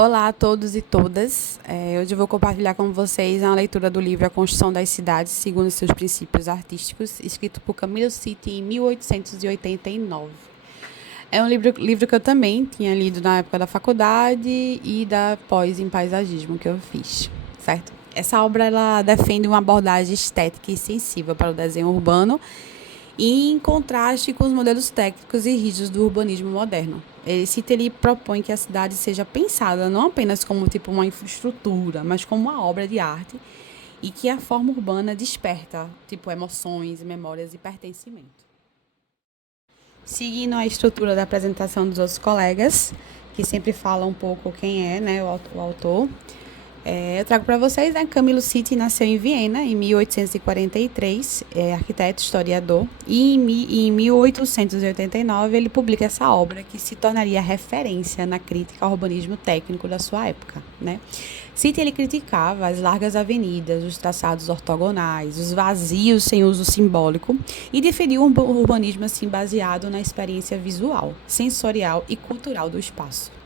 Olá a todos e todas. Hoje eu vou compartilhar com vocês a leitura do livro A Construção das Cidades segundo seus princípios artísticos, escrito por Camilo Sitti em 1889. É um livro que eu também tinha lido na época da faculdade e da pós em paisagismo que eu fiz, certo? Essa obra ela defende uma abordagem estética e sensível para o desenho urbano, em contraste com os modelos técnicos e rígidos do urbanismo moderno. Ele propõe que a cidade seja pensada não apenas como tipo uma infraestrutura, mas como uma obra de arte e que a forma urbana desperta tipo emoções, memórias e pertencimento. Seguindo a estrutura da apresentação dos outros colegas, que sempre falam um pouco quem é, né, o autor. Eu trago para vocês, né, Camilo Sitti nasceu em Viena em 1843, é arquiteto, historiador, e em 1889 ele publica essa obra que se tornaria referência na crítica ao urbanismo técnico da sua época, né? Sitti ele criticava as largas avenidas, os traçados ortogonais, os vazios sem uso simbólico e defendia um urbanismo assim baseado na experiência visual, sensorial e cultural do espaço.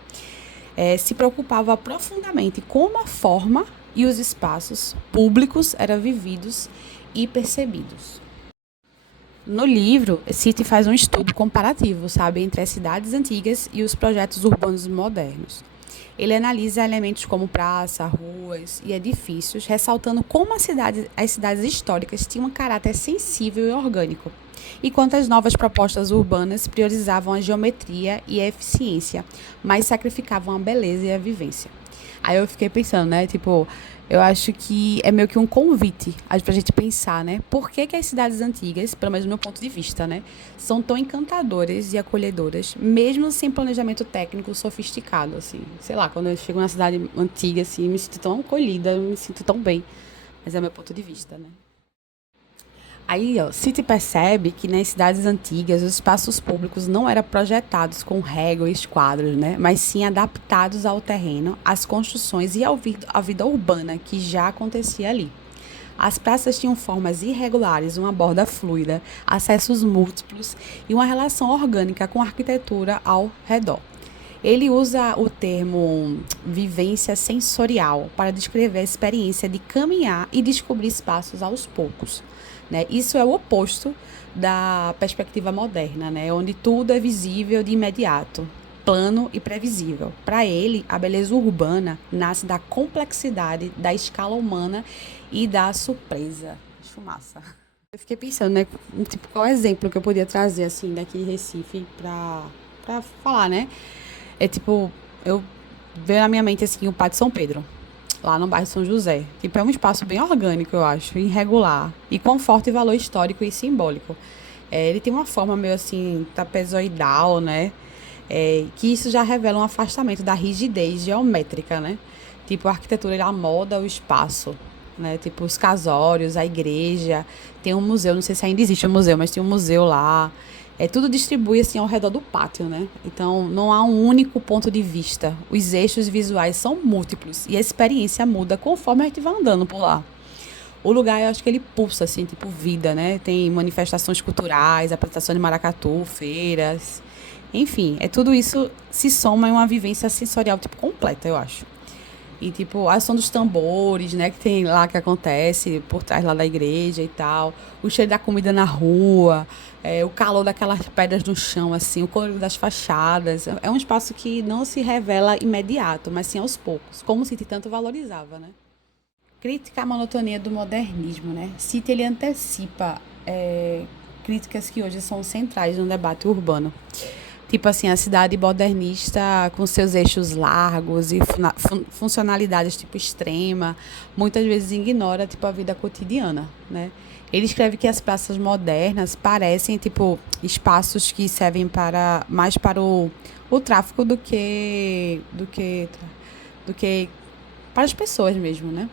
Se preocupava profundamente como a forma e os espaços públicos eram vividos e percebidos. No livro, Sitti faz um estudo comparativo, sabe, entre as cidades antigas e os projetos urbanos modernos. Ele analisa elementos como praça, ruas e edifícios, ressaltando como as cidades históricas tinham um caráter sensível e orgânico, enquanto as novas propostas urbanas priorizavam a geometria e a eficiência, mas sacrificavam a beleza e a vivência. Aí eu fiquei pensando, né, tipo, eu acho que é meio que um convite pra gente pensar, né, por que as cidades antigas, pelo menos do meu ponto de vista, né, são tão encantadoras e acolhedoras, mesmo sem planejamento técnico sofisticado, assim. Sei lá, quando eu chego na cidade antiga, assim, me sinto tão acolhida, me sinto tão bem, mas é meu ponto de vista, né. Aí, ó, City percebe que nas cidades antigas os espaços públicos não eram projetados com régua e esquadros, né? Mas sim adaptados ao terreno, às construções e à vida urbana que já acontecia ali. As praças tinham formas irregulares, uma borda fluida, acessos múltiplos e uma relação orgânica com a arquitetura ao redor. Ele usa o termo vivência sensorial para descrever a experiência de caminhar e descobrir espaços aos poucos, né? Isso é o oposto da perspectiva moderna, né? Onde tudo é visível de imediato, plano e previsível. Para ele, a beleza urbana nasce da complexidade, da escala humana e da surpresa. Acho massa. Eu fiquei pensando, né? Tipo, qual exemplo que eu podia trazer, assim, daqui de Recife para falar, né? É tipo, eu veio na minha mente, assim, o Pátio São Pedro, lá no bairro São José. Tipo, é um espaço bem orgânico, eu acho, irregular, e com forte valor histórico e simbólico. Ele tem uma forma meio assim, trapezoidal, né? Que isso já revela um afastamento da rigidez geométrica, né? Tipo, a arquitetura, ela molda o espaço, né? Tipo, os casórios, a igreja, tem um museu, não sei se ainda existe um museu, mas tem um museu lá. Tudo distribui assim ao redor do pátio, né? Então não há um único ponto de vista. Os eixos visuais são múltiplos e a experiência muda conforme a gente vai andando por lá. O lugar, eu acho que ele pulsa, assim, tipo vida, né? Tem manifestações culturais, apresentações de maracatu, feiras. Enfim, tudo isso se soma em uma vivência sensorial, tipo, completa, eu acho. E, tipo, a ação dos tambores, né, que tem lá, que acontece por trás lá da igreja e tal. O cheiro da comida na rua, o calor daquelas pedras no chão, assim, o colorido das fachadas. É um espaço que não se revela imediato, mas sim aos poucos, como City tanto valorizava, né? Crítica à monotonia do modernismo, né? City, ele antecipa críticas que hoje são centrais no debate urbano. Tipo assim, a cidade modernista com seus eixos largos e funcionalidades tipo extrema, muitas vezes ignora tipo a vida cotidiana, né? Ele escreve que as praças modernas parecem tipo espaços que servem mais para o tráfico do que para as pessoas mesmo, né?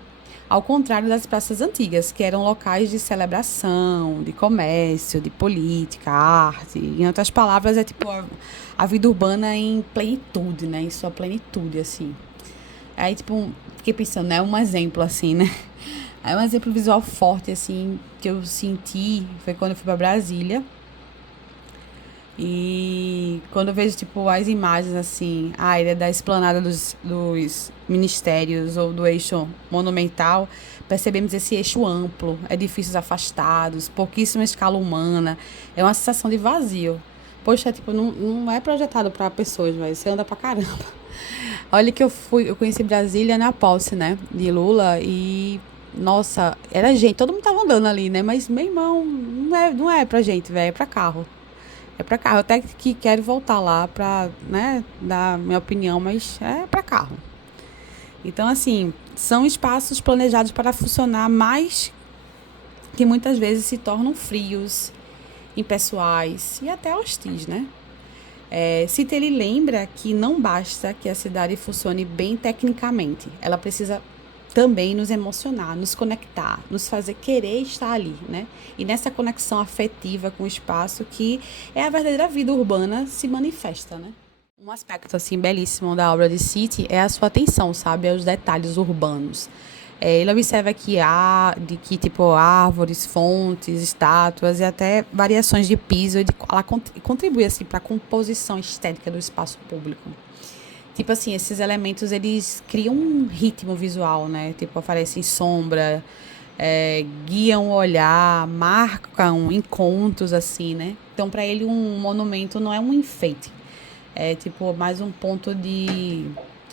Ao contrário das praças antigas, que eram locais de celebração, de comércio, de política, arte. Em outras palavras, é tipo a vida urbana em plenitude, né? Em sua plenitude, assim. Aí, tipo, fiquei pensando, né? Um exemplo, assim, né? Aí um exemplo visual forte, assim, que eu senti foi quando eu fui para Brasília. E quando eu vejo, tipo, as imagens, assim, a ilha da esplanada dos ministérios ou do eixo monumental, percebemos esse eixo amplo, edifícios afastados, pouquíssima escala humana. É uma sensação de vazio. Poxa, tipo, não é projetado para pessoas, mas você anda pra caramba. Olha que eu conheci Brasília na posse, né, de Lula e nossa, era gente, todo mundo tava andando ali, né? Mas meu irmão, não é pra gente, velho, é pra carro. É pra carro. Eu até que quero voltar lá pra, né, dar minha opinião, mas é pra carro. Então, assim, são espaços planejados para funcionar, mas que muitas vezes se tornam frios, impessoais e até hostis, né? Cita ele lembra que não basta que a cidade funcione bem tecnicamente, ela precisa também nos emocionar, nos conectar, nos fazer querer estar ali, né? E nessa conexão afetiva com o espaço que é a verdadeira vida urbana se manifesta, né? Um aspecto assim belíssimo da obra de City é a sua atenção, sabe, aos detalhes urbanos. Ele observa que tipo árvores, fontes, estátuas e até variações de piso, ela contribui assim para a composição estética do espaço público. Tipo assim, esses elementos eles criam um ritmo visual, né? Tipo, oferecem sombra, guiam o olhar, marcam encontros, assim, né? Então, para ele, um monumento não é um enfeite, é tipo mais um ponto de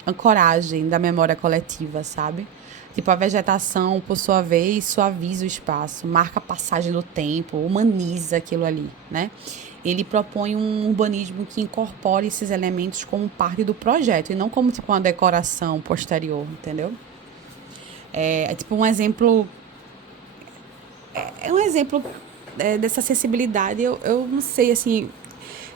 ancoragem da memória coletiva, sabe? Tipo, a vegetação, por sua vez, suaviza o espaço, marca a passagem do tempo, humaniza aquilo ali, né? Ele propõe um urbanismo que incorpore esses elementos como parte do projeto e não como tipo uma decoração posterior, entendeu? É tipo um exemplo, dessa acessibilidade. Eu não sei assim,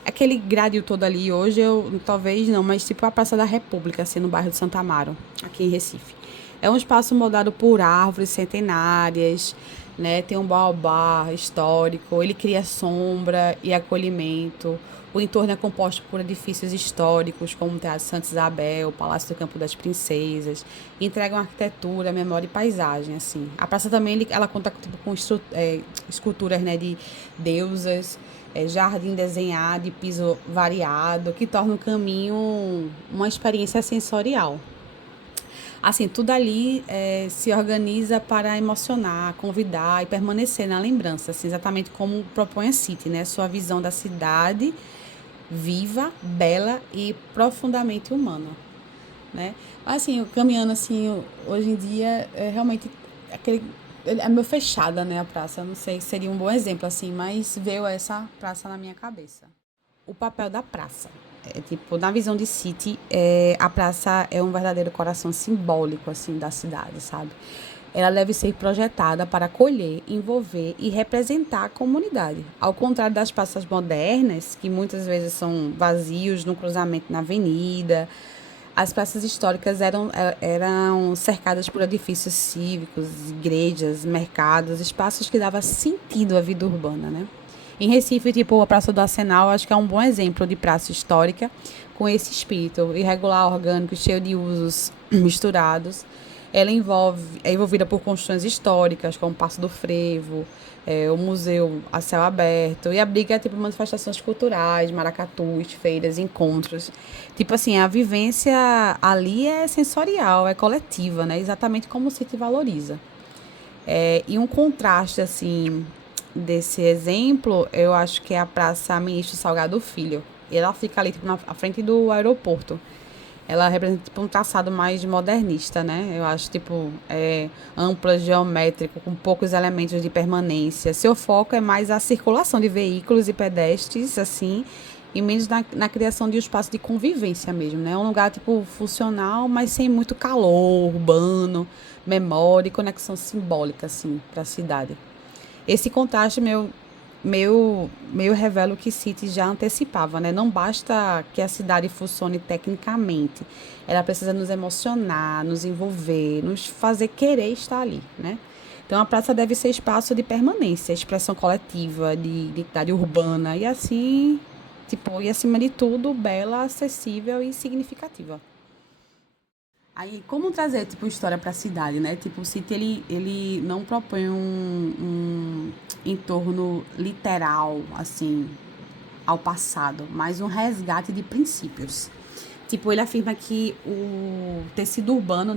aquele grádio todo ali hoje, eu talvez não, mas tipo a Praça da República, assim, no bairro de Santa Amaro, aqui em Recife. É um espaço moldado por árvores centenárias, né? Tem um baobá histórico, ele cria sombra e acolhimento. O entorno é composto por edifícios históricos, como o Teatro Santa Isabel, o Palácio do Campo das Princesas, entregam arquitetura, memória e paisagem, assim. A praça também, ela conta tipo, com esculturas, né, de deusas, jardim desenhado e piso variado, que torna o caminho uma experiência sensorial. Assim, tudo ali se organiza para emocionar, convidar e permanecer na lembrança, assim, exatamente como propõe a City, né? Sua visão da cidade viva, bela e profundamente humana, né? Mas, assim, caminhando assim, hoje em dia, realmente aquele é meio fechada, né, a praça. Não sei se seria um bom exemplo assim, mas veio essa praça na minha cabeça. O papel da praça. Tipo, na visão de City, a praça é um verdadeiro coração simbólico, assim, da cidade, sabe? Ela deve ser projetada para acolher, envolver e representar a comunidade. Ao contrário das praças modernas, que muitas vezes são vazios no cruzamento na avenida, as praças históricas eram cercadas por edifícios cívicos, igrejas, mercados, espaços que davam sentido à vida urbana, né? Em Recife, tipo, a Praça do Arsenal, acho que é um bom exemplo de praça histórica com esse espírito irregular, orgânico, cheio de usos misturados. É envolvida por construções históricas, como o Paço do Frevo, o museu a céu aberto, e abriga tipo manifestações culturais, maracatus, feiras, encontros. Tipo assim, a vivência ali é sensorial, é coletiva, né? Exatamente como se te valoriza. E um contraste, assim, desse exemplo, eu acho que é a Praça Ministro Salgado Filho. E ela fica ali, tipo, na frente do aeroporto. Ela representa, tipo, um traçado mais modernista, né? Eu acho, tipo, ampla, geométrico, com poucos elementos de permanência. Seu foco é mais a circulação de veículos e pedestres, assim, e menos na criação de um espaço de convivência mesmo, né? Um lugar, tipo, funcional, mas sem muito calor, urbano, memória e conexão simbólica, assim, para a cidade. Esse contraste meio revela o que City já antecipava, né? Não basta que a cidade funcione tecnicamente, ela precisa nos emocionar, nos envolver, nos fazer querer estar ali, né? Então a praça deve ser espaço de permanência, expressão coletiva, de identidade urbana e assim, tipo, e acima de tudo, bela, acessível e significativa. Aí, como trazer, tipo, história para a cidade, né? Tipo, o City, ele não propõe um entorno literal, assim, ao passado, mas um resgate de princípios. Tipo, ele afirma que o tecido urbano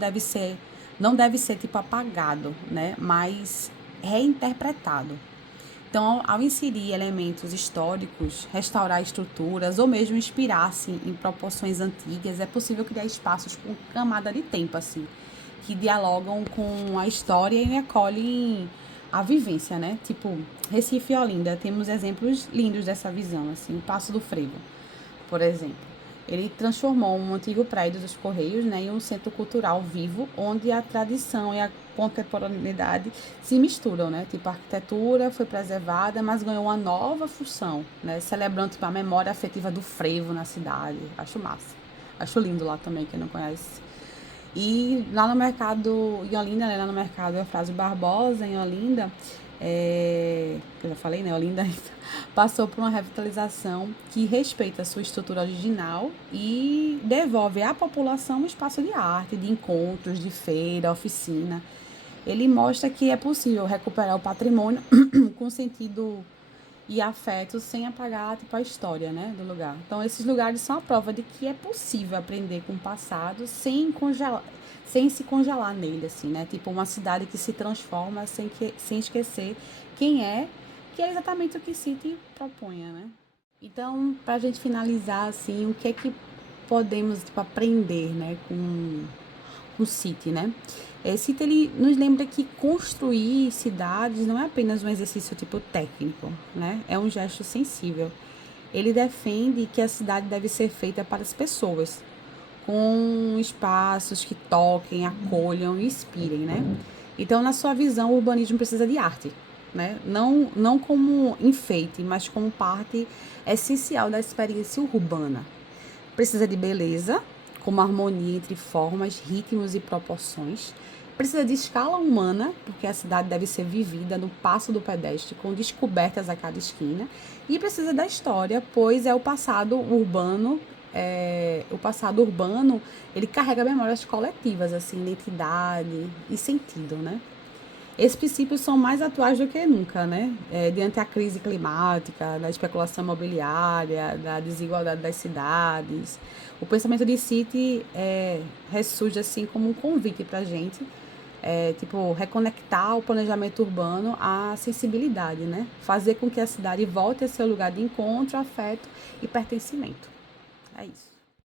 não deve ser tipo apagado, né, mas reinterpretado. Então, ao inserir elementos históricos, restaurar estruturas ou mesmo inspirar-se em proporções antigas, é possível criar espaços com camada de tempo, assim, que dialogam com a história e acolhem a vivência, né? Tipo, Recife e Olinda, temos exemplos lindos dessa visão, assim, o Paço do Frevo, por exemplo. Ele transformou um antigo prédio dos Correios, né, em um centro cultural vivo, onde a tradição e a contemporaneidade se misturam, né? Tipo, a arquitetura foi preservada, mas ganhou uma nova função, né? Celebrando tipo, a memória afetiva do frevo na cidade. Acho massa. Acho lindo lá também, quem não conhece. E lá no mercado, em Olinda, né, lá no mercado Eufrásio Barbosa, em Olinda, que eu já falei, né, Olinda passou por uma revitalização que respeita a sua estrutura original e devolve à população um espaço de arte, de encontros, de feira, oficina. Ele mostra que é possível recuperar o patrimônio com sentido e afeto sem apagar tipo, a história, né, do lugar. Então, esses lugares são a prova de que é possível aprender com o passado sem se congelar nele, assim, né? Tipo, uma cidade que se transforma sem esquecer quem é, que é exatamente o que City propunha, né? Então, para a gente finalizar, assim, o que é que podemos tipo, aprender, né, com o City, né? City, ele nos lembra que construir cidades não é apenas um exercício tipo técnico, né? É um gesto sensível. Ele defende que a cidade deve ser feita para as pessoas, com espaços que toquem, acolham e inspirem, né? Então, na sua visão, o urbanismo precisa de arte, né? Não como enfeite, mas como parte essencial da experiência urbana. Precisa de beleza, como harmonia entre formas, ritmos e proporções. Precisa de escala humana, porque a cidade deve ser vivida no passo do pedestre, com descobertas a cada esquina. E precisa da história, pois é o passado urbano, ele carrega memórias coletivas, assim, identidade e sentido, né? Esses princípios são mais atuais do que nunca, né? Diante da crise climática, da especulação imobiliária, da desigualdade das cidades. O pensamento de City ressurge assim como um convite para a gente, tipo, reconectar o planejamento urbano à sensibilidade, né? Fazer com que a cidade volte a ser um lugar de encontro, afeto e pertencimento. É isso.